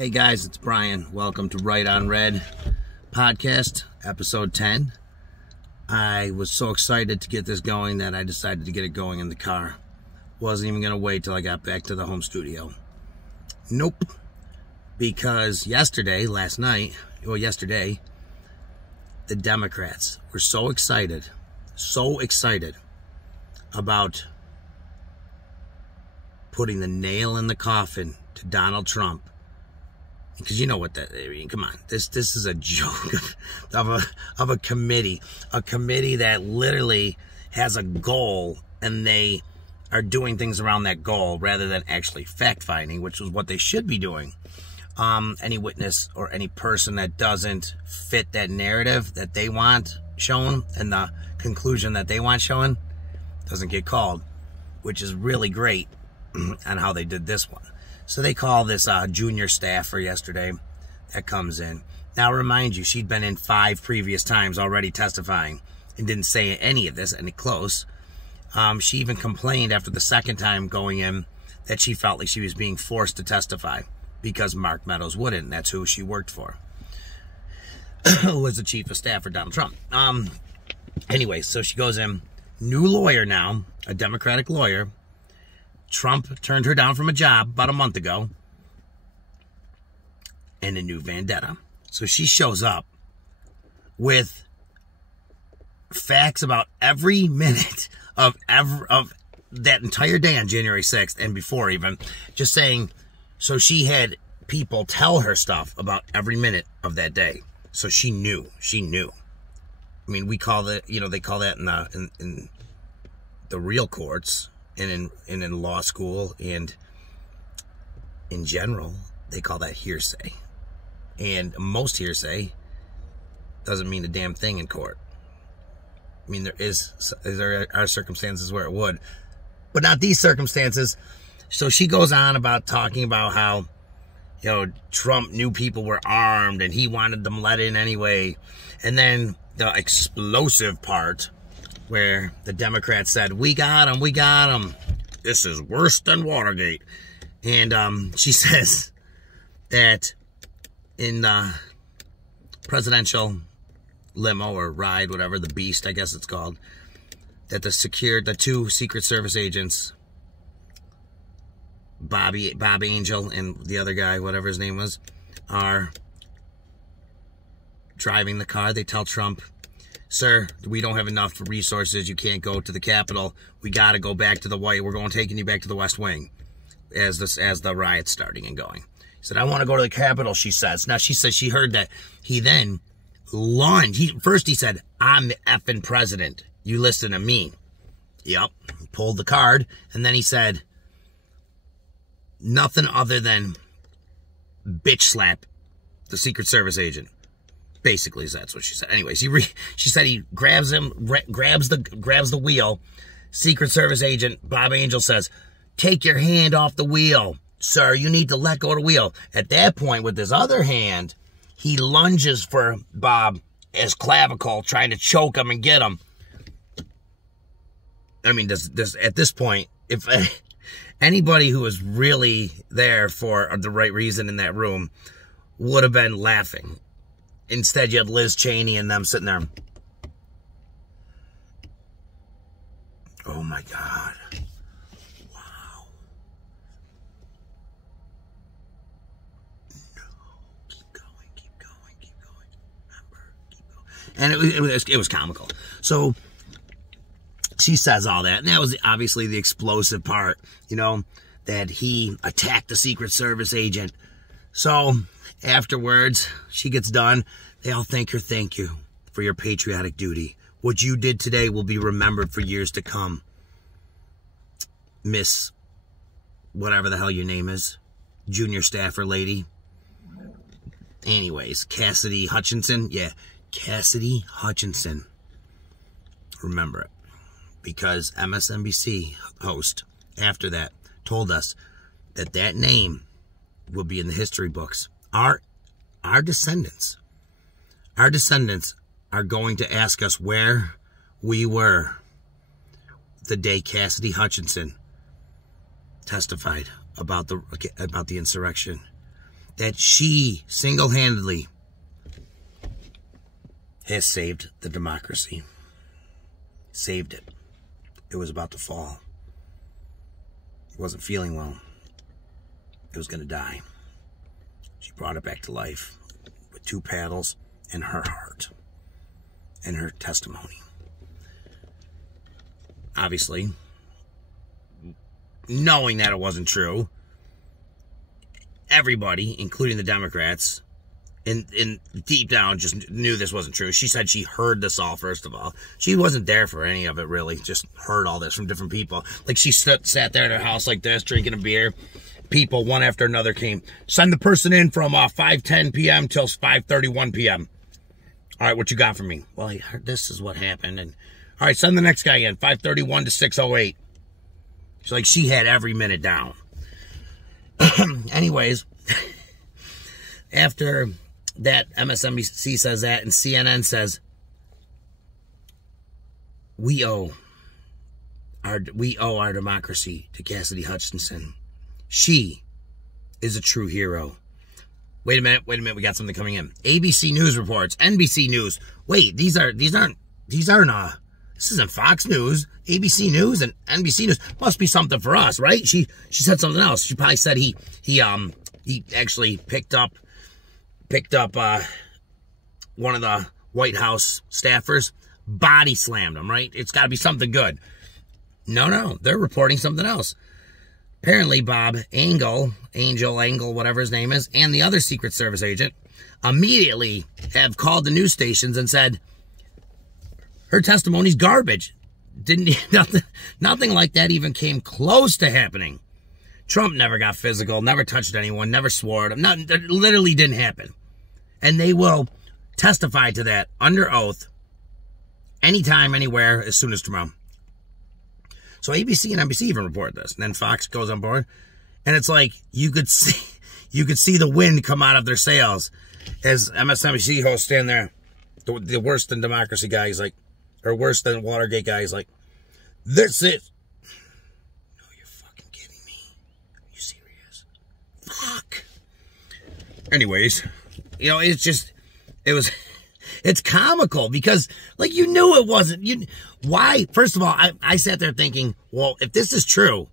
Hey guys, it's Brian. Welcome to Right on Red podcast, episode 10. I was so excited to get this going that I decided to get it going in the car. Wasn't even going to wait till I got back to the home studio. Nope. Because yesterday, the Democrats were so excited about putting the nail in the coffin to Donald Trump. Because you know what that, I mean, come on, this is a joke of a committee that literally has a goal, and they are doing things around that goal rather than actually fact-finding, which is what they should be doing. Any witness or any person that doesn't fit that narrative that they want shown and the conclusion that they want shown doesn't get called, which is really great on how they did this one. So they call this junior staffer yesterday that comes in. Now, remind you, she'd been in 5 previous times already testifying and didn't say any of this, any close. She even complained after the second time going in that she felt like she was being forced to testify because Mark Meadows wouldn't. And that's who she worked for, who was the chief of staff for Donald Trump. Anyway, so she goes in. New lawyer now, a Democratic lawyer. Trump turned her down from a job about a month ago, and a new vendetta. So she shows up with facts about every minute of that entire day on January 6th and before, even just saying. So she had people tell her stuff about every minute of that day. So she knew. I mean, we call that, they call that in the real courts. And in law school and in general, they call that hearsay. And most hearsay doesn't mean a damn thing in court. I mean, there are circumstances where it would, but not these circumstances. So she goes on about talking about how, Trump knew people were armed and he wanted them let in anyway. And then the explosive part, where the Democrats said, we got him. This is worse than Watergate. And she says that in the presidential limo or ride, whatever, the Beast, I guess it's called, that the 2 Secret Service agents, Bob Angel and the other guy, whatever his name was, are driving the car. They tell Trump, sir, we don't have enough resources. You can't go to the Capitol. We got to go back to the White. We're taking you back to the West Wing as the riot's starting and going. He said, I want to go to the Capitol, she says. Now, she says she heard that he then lunged. First he said, I'm the effing president. You listen to me. Yep. Pulled the card. And then he said, nothing other than bitch slap the Secret Service agent. Basically, that's what she said. Anyways, she said he grabs the wheel. Secret Service agent Bob Angel says, take your hand off the wheel, sir. You need to let go of the wheel. At that point, with his other hand, he lunges for Bob as clavicle, trying to choke him and get him. I mean, at this point, if anybody who was really there for the right reason in that room would have been laughing. Instead, you had Liz Cheney and them sitting there. Oh, my God. Wow. No. Keep going. Remember, keep going. And it was comical. So she says all that. And that was obviously the explosive part, that he attacked the Secret Service agent. So afterwards, she gets done. They all thank you for your patriotic duty. What you did today will be remembered for years to come. Miss, whatever the hell your name is, junior staffer lady. Anyways, Cassidy Hutchinson. Yeah, Cassidy Hutchinson. Remember it. Because MSNBC host, after that, told us that name will be in the history books. Our descendants are going to ask us where we were the day Cassidy Hutchinson testified about the insurrection. that she single-handedly has saved the democracy. Saved it. It was about to fall. It wasn't feeling well. It was going to die. She brought it back to life with 2 paddles and her heart and her testimony. Obviously, knowing that it wasn't true, everybody, including the Democrats, in deep down just knew this wasn't true. She said she heard this all, first of all. She wasn't there for any of it, really. Just heard all this from different people. Like, she sat there at her house like this, drinking a beer. People, one after another, came. Send the person in from 5:10 p.m. till 5:31 p.m. All right, what you got for me? Well, I heard this is what happened. And all right, send the next guy in, 5:31 to 6:08. It's like she had every minute down. Anyways, after that, MSNBC says that, and CNN says, we owe our democracy to Cassidy Hutchinson. She is a true hero. Wait a minute, we got something coming in. ABC News reports, NBC News. Wait, these aren't, this isn't Fox News. ABC News and NBC News must be something for us, right? She said something else. She probably said he actually picked up one of the White House staffers, body slammed him, right? It's got to be something good. No, they're reporting something else. Apparently, Bob Angel, whatever his name is, and the other Secret Service agent immediately have called the news stations and said, her testimony's garbage. Nothing like that even came close to happening. Trump never got physical, never touched anyone, never swore at him. It literally didn't happen. And they will testify to that under oath anytime, anywhere, as soon as tomorrow. So ABC and NBC even report this. And then Fox goes on board. And it's like you could see the wind come out of their sails as MSNBC hosts stand there. The worse than democracy guy is like, or worse than Watergate guy is like, this is. No, you're fucking kidding me. Are you serious? Fuck. Anyways, it's comical because, like, you knew it wasn't. Why? First of all, I sat there thinking, well, if this is true,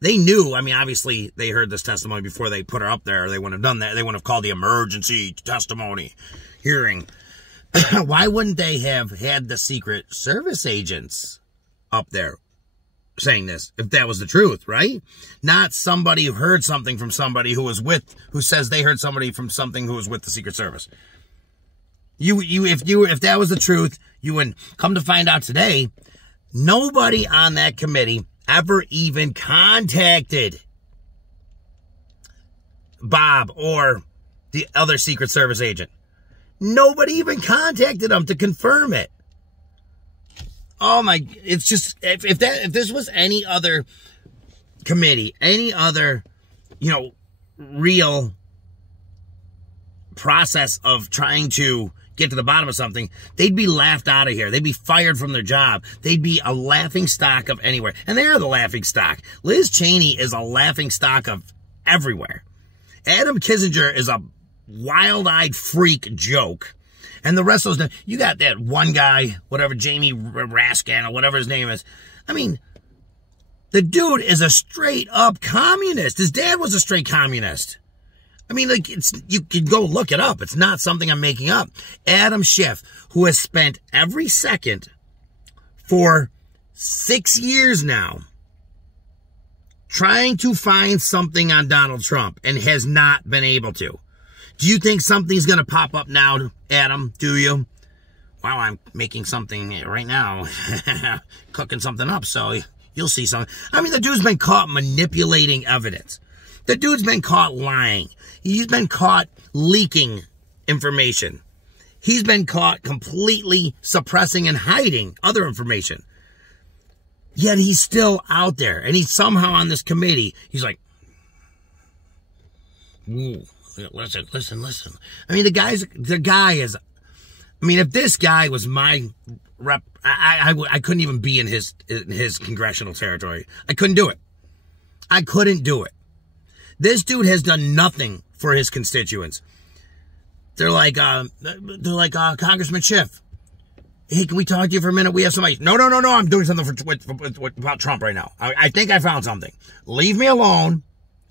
they knew. I mean, obviously, they heard this testimony before they put her up there. They wouldn't have done that. They wouldn't have called the emergency testimony hearing. Why wouldn't they have had the Secret Service agents up there saying this, if that was the truth, right? Not somebody who heard something from somebody who says they heard somebody from something who was with the Secret Service. If that was the truth, you wouldn't. Come to find out today, nobody on that committee ever even contacted Bob or the other Secret Service agent. Nobody even contacted them to confirm it. Oh my, it's just, if this was any other committee, any other, real process of trying to get to the bottom of something, they'd be laughed out of here. They'd be fired from their job. They'd be a laughing stock of anywhere. And they are the laughing stock. Liz Cheney is a laughing stock of everywhere. Adam Kinzinger is a wild-eyed freak joke. And the rest of those, you got that one guy, whatever, Jamie Raskin or whatever his name is. I mean, the dude is a straight-up communist. His dad was a straight communist. I mean, like, you can go look it up. It's not something I'm making up. Adam Schiff, who has spent every second for 6 years now trying to find something on Donald Trump and has not been able to. Do you think something's going to pop up now, Adam? Do you? Wow, I'm making something right now. Cooking something up, so you'll see something. I mean, the dude's been caught manipulating evidence. The dude's been caught lying. He's been caught leaking information. He's been caught completely suppressing and hiding other information. Yet he's still out there. And he's somehow on this committee. He's like, ooh, listen. I mean, the guy is, I mean, if this guy was my rep, I couldn't even be in his congressional territory. I couldn't do it. This dude has done nothing for his constituents. They're like Congressman Schiff. Hey, can we talk to you for a minute? We have somebody. No. I'm doing something about Trump right now. I think I found something. Leave me alone.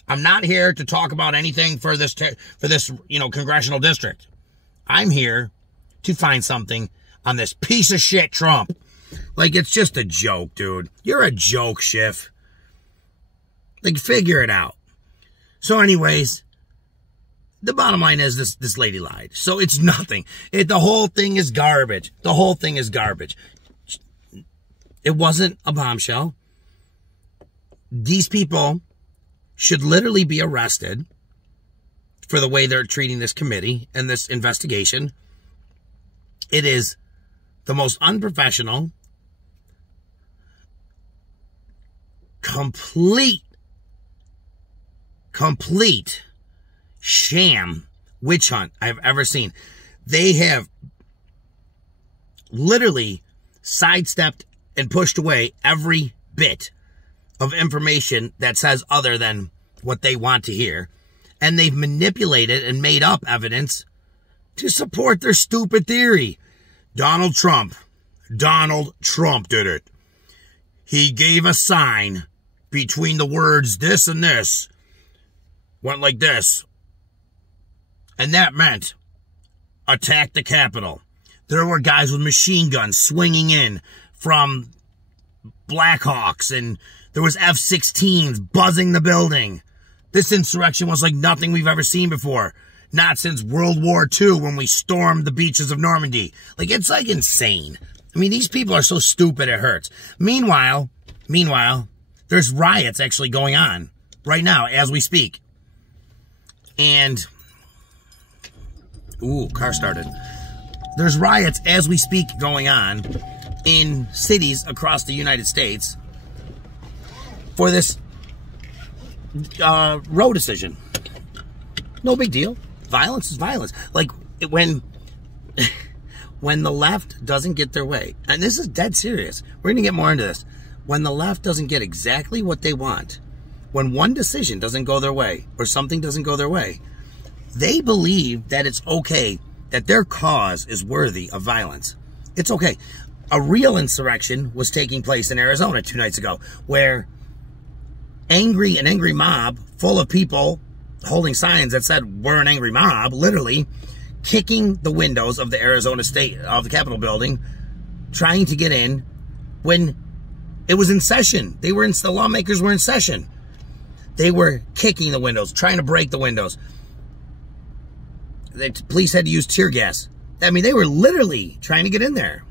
I'm not here to talk about anything for this, congressional district. I'm here to find something on this piece of shit Trump. Like, it's just a joke, dude. You're a joke, Schiff. Like, figure it out. So anyways, the bottom line is this lady lied. So it's nothing. The whole thing is garbage. The whole thing is garbage. It wasn't a bombshell. These people should literally be arrested for the way they're treating this committee and this investigation. It is the most unprofessional, complete sham witch hunt I've ever seen. They have literally sidestepped and pushed away every bit of information that says other than what they want to hear. And they've manipulated and made up evidence to support their stupid theory. Donald Trump did it. He gave a sign between the words this and this. Went like this. And that meant attack the Capitol. There were guys with machine guns swinging in from Blackhawks, and there was F-16s buzzing the building. This insurrection was like nothing we've ever seen before. Not since World War II when we stormed the beaches of Normandy. Like, it's like insane. I mean, these people are so stupid it hurts. Meanwhile, there's riots actually going on right now as we speak. And, car started. There's riots as we speak going on in cities across the United States for this Roe decision. No big deal. Violence is violence. Like, when the left doesn't get their way, and this is dead serious, we're going to get more into this. When the left doesn't get exactly what they want, when one decision doesn't go their way or something doesn't go their way, they believe that it's okay, that their cause is worthy of violence. It's okay. A real insurrection was taking place in Arizona 2 nights ago, where an angry mob full of people holding signs that said, we're an angry mob, literally kicking the windows of the the Capitol building, trying to get in when it was in session. The lawmakers were in session. They were kicking the windows, trying to break the windows. The police had to use tear gas. I mean, they were literally trying to get in there.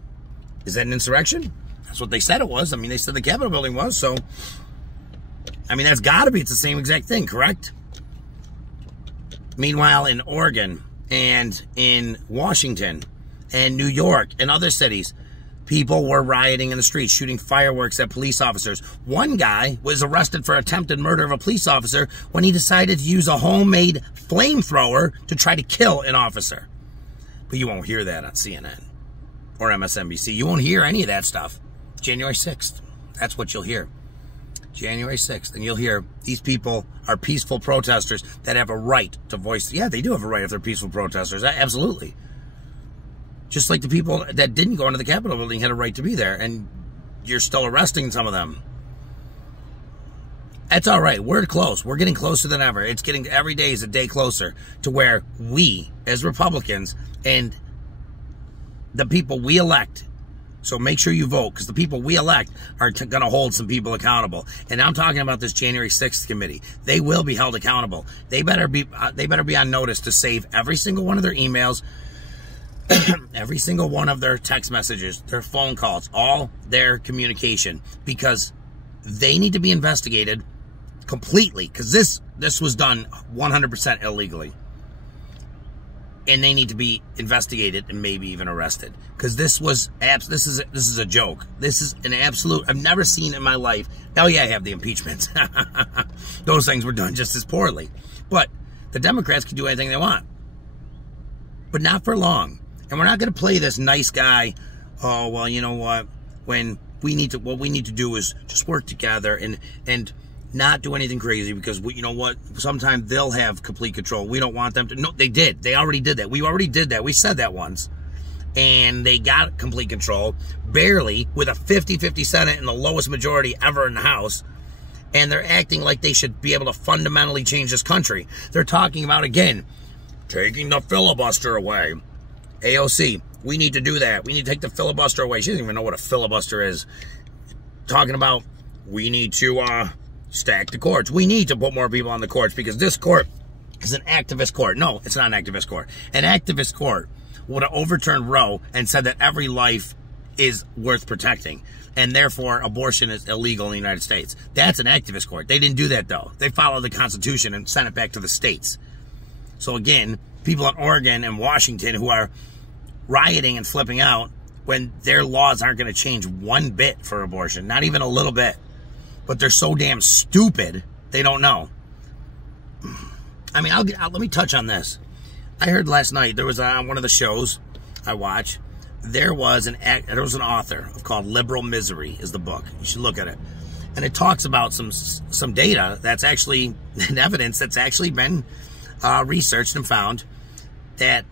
Is that an insurrection? That's what they said it was. I mean, they said the Capitol building was, so I mean, that's got to be. It's the same exact thing, correct? Meanwhile, in Oregon and in Washington and New York and other cities, people were rioting in the streets, shooting fireworks at police officers. One guy was arrested for attempted murder of a police officer when he decided to use a homemade flamethrower to try to kill an officer. But you won't hear that on CNN or MSNBC. You won't hear any of that stuff. January 6th, that's what you'll hear. January 6th, and you'll hear these people are peaceful protesters that have a right to voice. Yeah, they do have a right if they're peaceful protesters. Absolutely. Just like the people that didn't go into the Capitol building had a right to be there, and you're still arresting some of them. That's all right. We're close. We're getting closer than ever. It's getting, every day is a day closer to where we, as Republicans, and the people we elect, so make sure you vote, because the people we elect are going to hold some people accountable. And I'm talking about this January 6th committee. They will be held accountable. They better be on notice to save every single one of their emails, every single one of their text messages, their phone calls, all their communication, because they need to be investigated completely, because this was done 100% illegally. And they need to be investigated and maybe even arrested, because this is a joke. This is an absolute. I've never seen in my life. Oh yeah, I have the impeachments. Those things were done just as poorly. But the Democrats can do anything they want, but not for long. And we're not going to play this nice guy. Oh well, you know what? What we need to do is just work together and not do anything crazy because, you know what, sometimes they'll have complete control. We don't want them to. No, they did. They already did that. We already did that. We said that once. And they got complete control, barely, with a 50-50 Senate and the lowest majority ever in the House. And they're acting like they should be able to fundamentally change this country. They're talking about, again, taking the filibuster away. AOC, we need to do that. We need to take the filibuster away. She doesn't even know what a filibuster is. Talking about, we need to stack the courts. We need to put more people on the courts because this court is an activist court. No, it's not an activist court. An activist court would have overturned Roe and said that every life is worth protecting, and therefore abortion is illegal in the United States. That's an activist court. They didn't do that, though. They followed the Constitution and sent it back to the states. So again, people in Oregon and Washington who are rioting and flipping out when their laws aren't going to change one bit for abortion, not even a little bit. But they're so damn stupid, they don't know. I mean, let me touch on this. I heard last night, there was on one of the shows I watch, there was an author called Liberal Misery is the book. You should look at it. And it talks about some data that's actually, and evidence that's actually been researched and found that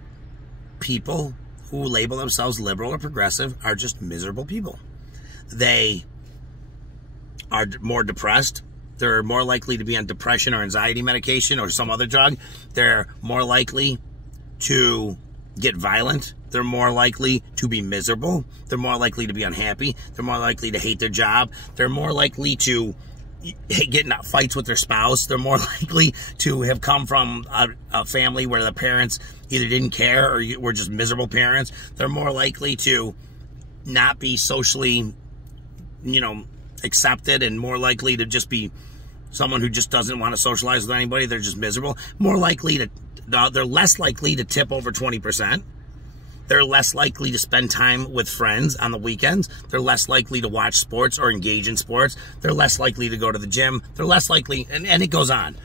people who label themselves liberal or progressive are just miserable people. They are more depressed. They're more likely to be on depression or anxiety medication or some other drug. They're more likely to get violent. They're more likely to be miserable. They're more likely to be unhappy. They're more likely to hate their job. They're more likely to get in fights with their spouse. They're more likely to have come from a family where the parents either didn't care or were just miserable parents. They're more likely to not be socially, accepted, and more likely to just be someone who just doesn't want to socialize with anybody. They're just miserable. More likely to, they're less likely to tip over 20%. They're less likely to spend time with friends on the weekends. They're less likely to watch sports or engage in sports. They're less likely to go to the gym. They're less likely, and it goes on.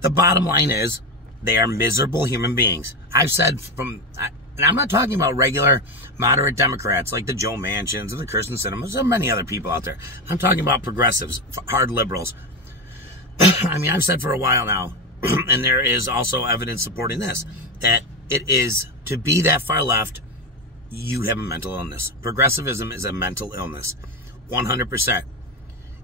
The bottom line is they are miserable human beings. I've said and I'm not talking about regular moderate Democrats like the Joe Manchins and the Kirsten Sinemas and many other people out there. I'm talking about progressives, hard liberals. I mean, I've said for a while now, and there is also evidence supporting this, that it is, to be that far left, you have a mental illness. Progressivism is a mental illness, 100%.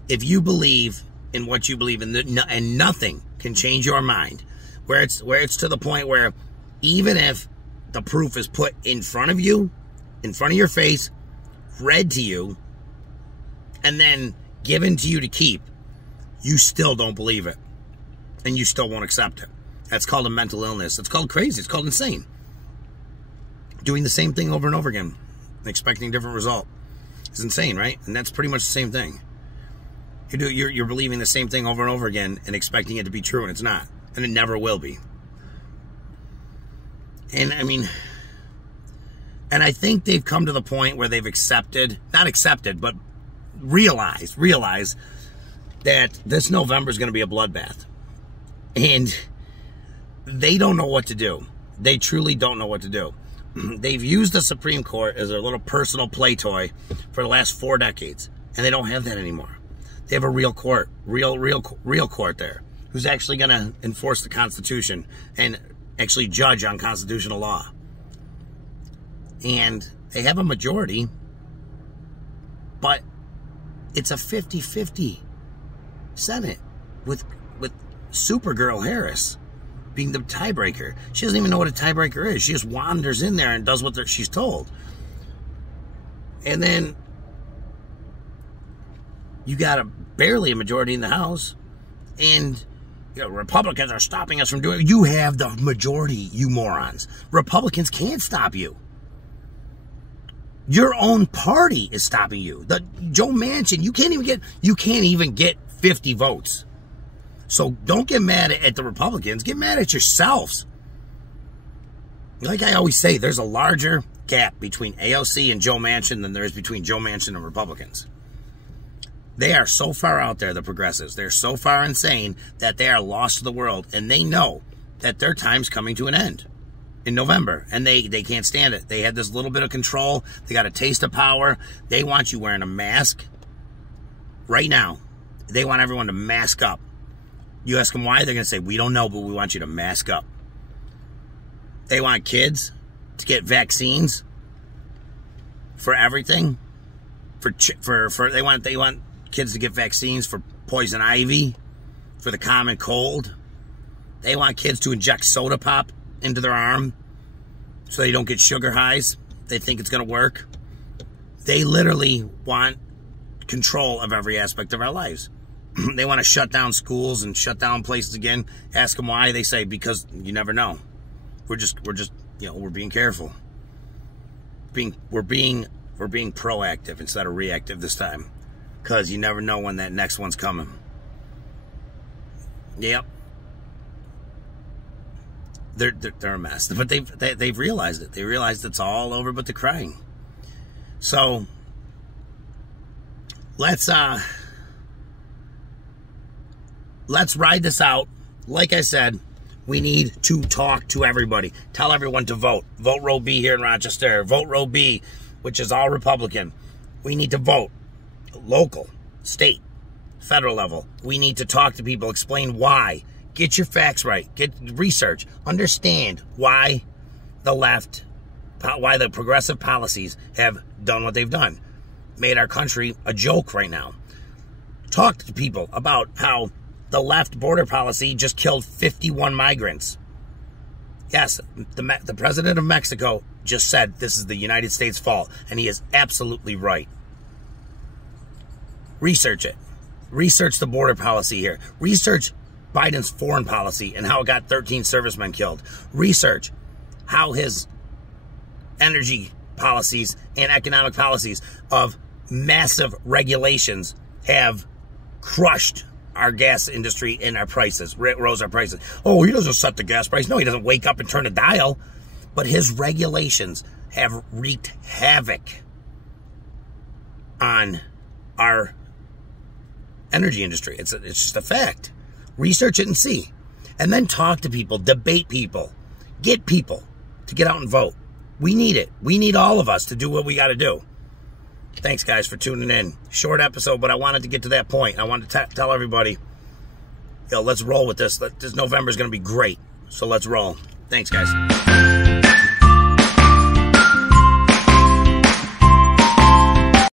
If you believe in what you believe in, and nothing can change your mind, where it's to the point where even if the proof is put in front of you, in front of your face, read to you, and then given to you to keep, you still don't believe it, and you still won't accept it. That's called a mental illness. It's called crazy. It's called insane. Doing the same thing over and over again, expecting a different result, is insane, right? And that's pretty much the same thing. You're believing the same thing over and over again and expecting it to be true, and it's not, and it never will be. And I mean, and I think they've come to the point where they've not accepted, but realize that this November is going to be a bloodbath. And they don't know what to do. They truly don't know what to do. They've used the Supreme Court as a little personal play toy for the last 4 decades, and they don't have that anymore. They have a real court, real court there, who's actually going to enforce the Constitution and actually judge on constitutional law. And they have a majority, but it's a 50-50 Senate with Supergirl Harris being the tiebreaker. She doesn't even know what a tiebreaker is. She just wanders in there and does what she's told. And then you got barely a majority in the House, and Republicans are stopping us from doing it. You have the majority, you morons. Republicans can't stop you. Your own party is stopping you. The Joe Manchin, you can't even get 50 votes. So don't get mad at the Republicans. Get mad at yourselves. Like I always say, there's a larger gap between AOC and Joe Manchin than there is between Joe Manchin and Republicans. They are so far out there, the progressives. They're so far insane that they are lost to the world. And they know that their time's coming to an end in November. And they can't stand it. They had this little bit of control. They got a taste of power. They want you wearing a mask right now. They want everyone to mask up. You ask them why, they're going to say, we don't know, but we want you to mask up. They want kids to get vaccines for everything. They want kids to get vaccines for poison ivy, for the common cold. They want kids to inject soda pop into their arm so they don't get sugar highs. They think it's going to work. They literally want control of every aspect of our lives. They want to shut down schools and shut down places again. Ask them why. They say, because you never know. We're just, you know, we're being careful. We're being proactive instead of reactive this time, because you never know when that next one's coming. Yep. They're a mess, but they've realized it. They realized it's all over but the crying. So let's ride this out. Like I said, we need to talk to everybody. Tell everyone to vote. Vote Row B here in Rochester. Vote Row B, which is all Republican. We need to vote. Local, state, federal level. We need to talk to people, explain why. Get your facts right. Get research. Understand why the left, why the progressive policies have done what they've done. Made our country a joke right now. Talk to people about how the left border policy just killed 51 migrants. Yes, the president of Mexico just said this is the United States' fault, and he is absolutely right. Research it. Research the border policy here. Research Biden's foreign policy and how it got 13 servicemen killed. Research how his energy policies and economic policies of massive regulations have crushed our gas industry and our prices, rose our prices. Oh, he doesn't set the gas price. No, he doesn't wake up and turn a dial. But his regulations have wreaked havoc on our energy industry. It's just a fact. Research it and see. And then talk to people, debate people, get people to get out and vote. We need it. We need all of us to do what we got to do. Thanks, guys, for tuning in. Short episode, but I wanted to get to that point. I wanted to tell everybody, yo, let's roll with this. This November is going to be great. So let's roll. Thanks, guys.